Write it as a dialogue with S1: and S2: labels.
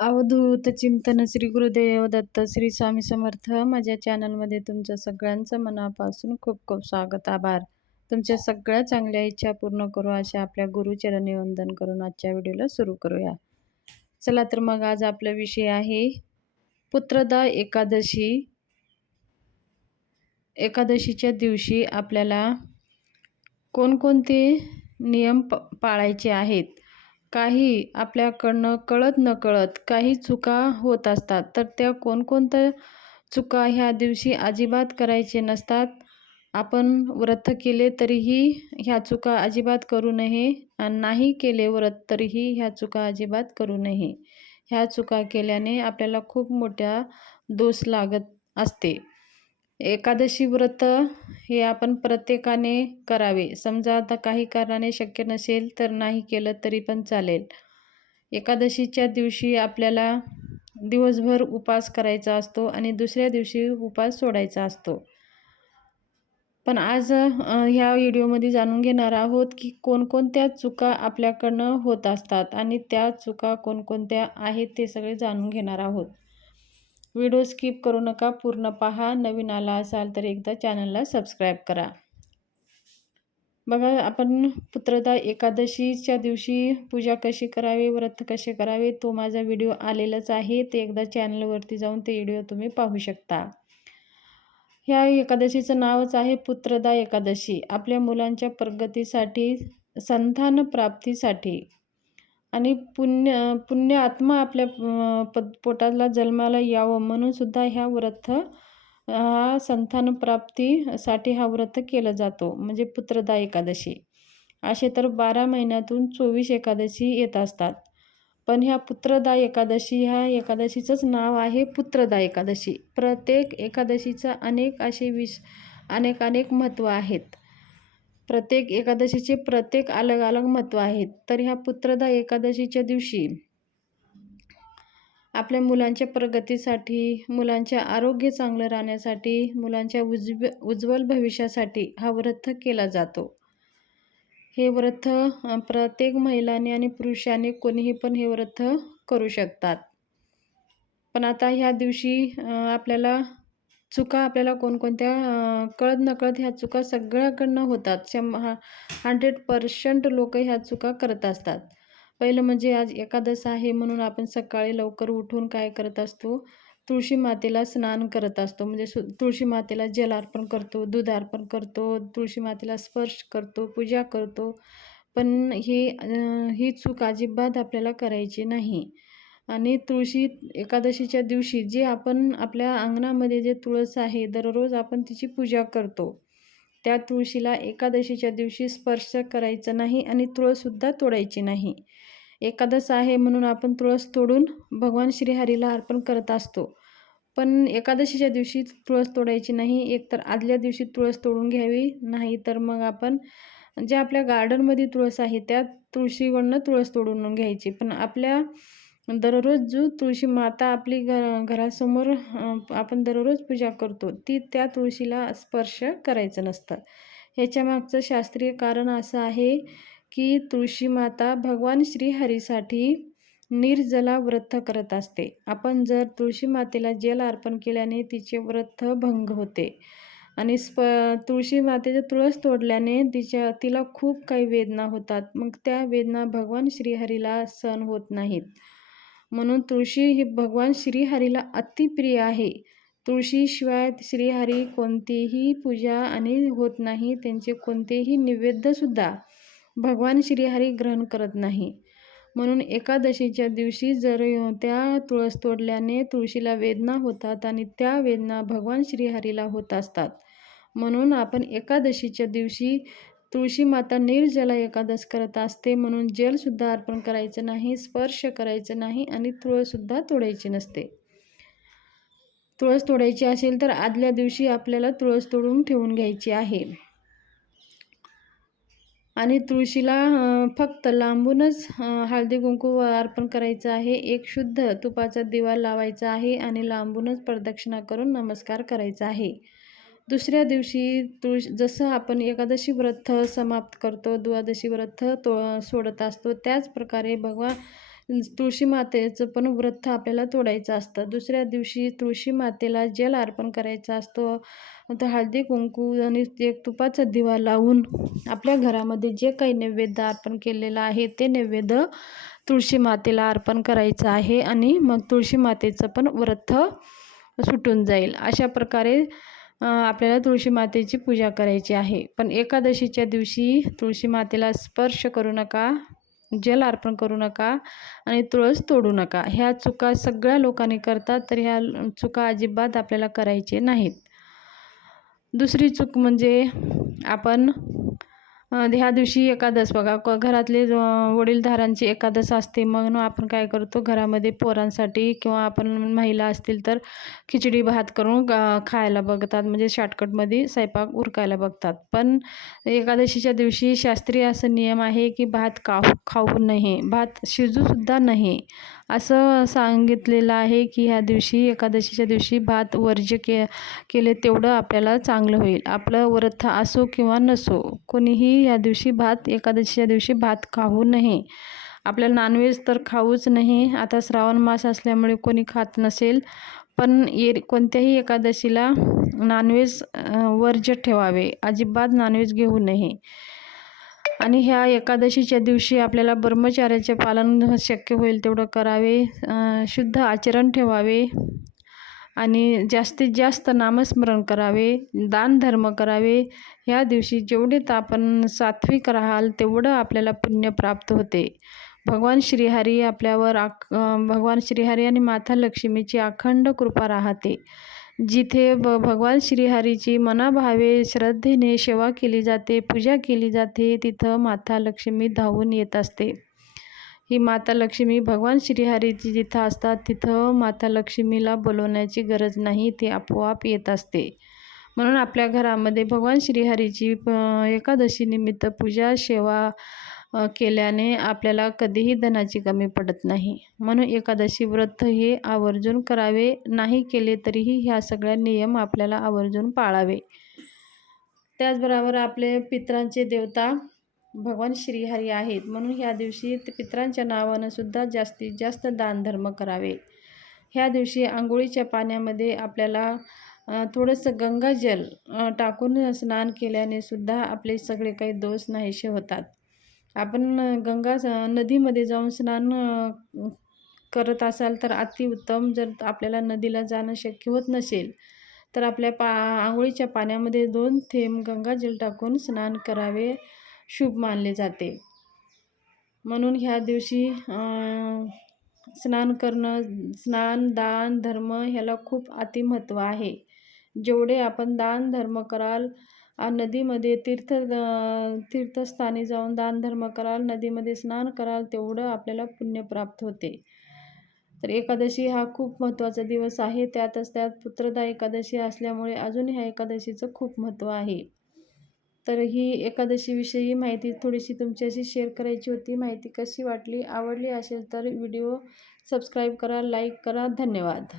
S1: अवधूत चिंतन श्री गुरुदेव दत्त श्री स्वामी समर्थ माझ्या चॅनलमध्ये तुमचं सगळ्यांचं मनापासून खूप खूप स्वागत आभार. तुमच्या सगळ्या चांगल्या इच्छा पूर्ण करू अशा आपल्या गुरुचरणी वंदन करून आजच्या व्हिडिओला सुरू करूया. चला तर मग आज आपला विषय आहे पुत्रदा एकादशी. एकादशीच्या दिवशी आपल्याला कोणकोणते नियम प पाळायचे आहेत? काही आपल्याकडनं कळत नकळत काही चुका होत असतात तर त्या कोणकोणत्या चुका ह्या दिवशी अजिबात करायचे नसतात? आपण व्रत केले तरीही ह्या चुका अजिबात करू नये आणि नाही केले व्रत तरीही ह्या चुका अजिबात करू नये. ह्या चुका केल्याने आपल्याला खूप मोठ्या दोष लागत असते. एकादशी व्रत हे आपण प्रत्येकाने करावे. समजा आता काही कारणाने शक्य नसेल तर नाही केलं तरी पण चालेल. एकादशीच्या दिवशी आपल्याला दिवसभर उपास करायचा असतो आणि दुसऱ्या दिवशी उपास सोडायचा असतो. पण आज ह्या व्हिडिओमध्ये जाणून घेणार आहोत की कोणकोणत्या चुका आपल्याकडनं होत असतात आणि त्या चुका कोणकोणत्या आहेत ते सगळे जाणून घेणार आहोत. व्हिडिओ स्किप करू नका पूर्ण पहा. नवीन आला असाल तर एकदा चॅनलला सबस्क्राईब करा. बघा आपण पुत्रदा एकादशीच्या दिवशी पूजा कशी करावी व्रत कसे करावे तो माझा व्हिडिओ आलेलाच आहे. ते एकदा चॅनलवरती जाऊन ते व्हिडिओ तुम्ही पाहू शकता. ह्या एकादशीचं नावच आहे पुत्रदा एकादशी. आपल्या मुलांच्या प्रगतीसाठी संतान प्राप्तीसाठी. आणि पुण्य पुण्य आत्मा आपल्या प पोटाला जन्माला यावं म्हणून सुद्धा ह्या व्रत हा संतानप्राप्तीसाठी हा व्रत केला जातो. म्हणजे पुत्रदा एकादशी. असे तर बारा महिन्यातून चोवीस एकादशी येत असतात. पण ह्या पुत्रदा एकादशी ह्या एकादशीचंच नाव आहे पुत्रदा एकादशी. प्रत्येक एकादशीचं अनेक असे विश अनेक अनेक महत्त्व आहेत. प्रत्येक एकादशीचे प्रत्येक अलग अलग महत्त्व आहेत. तर ह्या पुत्रदा एकादशीच्या दिवशी आपल्या मुलांच्या प्रगतीसाठी मुलांचे आरोग्य चांगलं राहण्यासाठी मुलांच्या उज्व उज्ज्वल भविष्यासाठी हा व्रत केला जातो. हे व्रत प्रत्येक महिलाने आणि पुरुषाने कोणीही पण हे व्रत करू शकतात. पण आता ह्या दिवशी आपल्याला चुका आपल्याला कोणकोणत्या कळत नकळत ह्या चुका सगळ्याकडनं होतात. शं हा हंड्रेड पर्सेंट लोक ह्या चुका करत असतात. पहिलं म्हणजे आज एकादश आहे म्हणून आपण सकाळी लवकर उठून काय करत असतो? तुळशी मातेला स्नान करत असतो. म्हणजे सु तुळशी मातेला जल अर्पण करतो दूध अर्पण करतो तुळशी मातेला स्पर्श करतो पूजा करतो. पण ही ही चूक अजिबात आपल्याला करायची नाही. आणि तुळशी एकादशीच्या दिवशी जे आपण आपल्या अंगणामध्ये जे तुळस आहे दररोज आपण तिची पूजा करतो. त्या तुळशीला एकादशीच्या दिवशी स्पर्श करायचा नाही आणि तुळससुद्धा तोडायची नाही. एकादश आहे म्हणून आपण तुळस तोडून भगवान श्रीहरीला अर्पण करत असतो. पण एकादशीच्या दिवशी तुळस तोडायची नाही एकतर आदल्या दिवशी तुळस तोडून घ्यावी नाही तर मग आपण जे आपल्या गार्डनमध्ये तुळस आहे त्या तुळशीवरनं तुळस तोडून घ्यायची. पण आपल्या दररोज जो तुळशी माता आपली घ घरासमोर आपण दररोज पूजा करतो ती त्या तुळशीला स्पर्श करायचं नसतं. ह्याच्यामागचं शास्त्रीय कारण असं आहे की तुळशी माता भगवान श्रीहरीसाठी निर्जला व्रत करत असते. आपण जर तुळशी मातेला जल अर्पण केल्याने तिचे व्रत भंग होते आणि स्प तुळशी मातेचं तुळस तोडल्याने तिच्या तिला खूप काही वेदना होतात. मग त्या वेदना भगवान श्रीहरीला सहन होत नाहीत. म्हणून तुळशी ही भगवान श्रीहरीला अतिप्रिय आहे. तुळशीशिवाय श्रीहरी कोणतीही पूजा आणि होत नाही त्यांचे कोणतेही निवेद्यसुद्धा भगवान श्रीहरी ग्रहण करत नाही. म्हणून एकादशीच्या दिवशी जर त्या तुळस तोडल्याने तुळशीला वेदना होतात आणि त्या वेदना भगवान श्रीहरीला होत असतात. म्हणून आपण एकादशीच्या दिवशी तुळशी माता निर्जला एकादश करत असते म्हणून जलसुद्धा अर्पण करायचं नाही स्पर्श करायचं नाही आणि तुळससुद्धा तोडायची नसते. तुळस तोडायची असेल तर आदल्या दिवशी आपल्याला तुळस तोडून ठेवून घ्यायची आहे. आणि तुळशीला फक्त लांबूनच हळदी कुंकू अर्पण करायचं आहे एक शुद्ध तुपाचा दिवा लावायचा आहे आणि लांबूनच प्रदक्षिणा करून नमस्कार करायचा आहे. दुसऱ्या दिवशी तुळश जसं आपण एकादशी व्रत समाप्त करतो द्वादशी व्रत तो सोडत असतो त्याच प्रकारे भगवान तुळशी मातेचं पण व्रत आपल्याला तोडायचं असतं. दुसऱ्या दिवशी तुळशी मातेला जल अर्पण करायचा असतो. तर हळदी कुंकू आणि एक तुपाचा दिवा लावून आपल्या घरामध्ये जे काही नैवेद्य अर्पण केलेलं आहे ते नैवेद्य तुळशी मातेला अर्पण करायचं आहे आणि मग तुळशी मातेचं पण व्रत सुटून जाईल. अशा प्रकारे आपल्याला तुळशी मातेची पूजा करायची आहे. पण एकादशीच्या दिवशी तुळशी मातेला स्पर्श करू नका जल अर्पण करू नका आणि तुळस तोडू नका. ह्या चुका सगळ्या लोकांनी करतात तर ह्या चुका अजिबात आपल्याला करायचे नाहीत. दुसरी चूक म्हणजे आपण ह्या दिवशी एकादश बघा. क घरातले वडीलधारांची एकादश असते. मग आपण काय करतो? घरामध्ये पोरांसाठी किंवा आपण महिला असतील तर खिचडी भात करून खायला बघतात. म्हणजे शॉर्टकटमध्ये स्वयंपाक उरकायला बघतात. पण एकादशीच्या दिवशी शास्त्रीय असं नियम आहे की भात खाऊ खाऊ नये. भात शिजूसुद्धा नाही असं सांगितलेलं आहे की ह्या दिवशी एकादशीच्या दिवशी भात वर्ज्य के केले तेवढं आपल्याला चांगलं होईल. आपलं व्रत असो किंवा नसो कोणीही ह्या दिवशी भात एकादशीच्या दिवशी भात खाऊ नये. आपल्याला नॉनव्हेज तर खाऊच नाही आता श्रावण मास असल्यामुळे कोणी खात नसेल पण ये कोणत्याही एकादशीला नॉनव्हेज वर्ज्य ठेवावे. अजिबात नॉनव्हेज घेऊ नये. आणि ह्या एकादशीच्या दिवशी आपल्याला ब्रह्मचार्याचे पालन शक्य होईल तेवढं करावे. शुद्ध आचरण ठेवावे. आणि जास्तीत जास्त नामस्मरण करावे दान धर्म करावे. ह्या दिवशी जेवढे आपण सात्विक राहाल तेवढं आपल्याला पुण्य प्राप्त होते. भगवान श्रीहरी आपल्यावर आक भगवान श्रीहरी आणि माता लक्ष्मीची अखंड कृपा राहते. जिथे ब भगवान श्रीहरीची मनाभावे श्रद्धेने सेवा केली जाते पूजा केली जाते तिथं माता लक्ष्मी धावून येत असते. ही माता लक्ष्मी भगवान श्रीहरीची जिथं असतात तिथं माता लक्ष्मीला बोलवण्याची गरज नाही ती आपोआप येत असते. म्हणून आपल्या घरामध्ये भगवान श्रीहरीची एकादशीनिमित्त पूजा सेवा केल्याने आपल्याला कधीही धनाची कमी पडत नाही. म्हणून एकादशी व्रत हे आवर्जून करावे नाही केले तरीही ह्या सगळ्या नियम आपल्याला आवर्जून पाळावे. त्याचबरोबर आपले पित्रांचे देवता भगवान श्रीहरी आहेत. म्हणून ह्या दिवशी पित्रांच्या नावानं सुद्धा जास्तीत जास्त दानधर्म करावे. ह्या दिवशी आंघोळीच्या पाण्यामध्ये आपल्याला थोडंसं गंगाजल टाकून स्नान केल्याने सुद्धा आपले सगळे काही दोष नाहीसे होतात. आपण गंगा नदीमध्ये जाऊन स्नान करत असाल तर अतिउत्तम. जर आपल्याला नदीला जाणं शक्य होत नसेल तर आपल्या पा आंघोळीच्या पाण्यामध्ये दोन थेंब गंगाजल टाकून स्नान करावे. शुभ मानले जाते. म्हणून ह्या दिवशी स्नान करणं स्नान दान धर्म ह्याला खूप अतिमहत्त्व आहे. जेवढे आपण दान धर्म कराल नदीमध्ये तीर्थ तीर्थस्थानी जाऊन दानधर्म कराल नदीमध्ये स्नान कराल तेवढं आपल्याला पुण्य प्राप्त होते. तर एकादशी हा खूप महत्त्वाचा दिवस आहे. त्यातच त्यात पुत्रदा एकादशी असल्यामुळे अजून ह्या एकादशीचं खूप महत्त्व आहे. तर ही एकादशीविषयी माहिती थोडीशी तुमच्याशी शेअर करायची होती. माहिती कशी वाटली आवडली असेल तर व्हिडिओ सबस्क्राईब करा लाईक करा. धन्यवाद.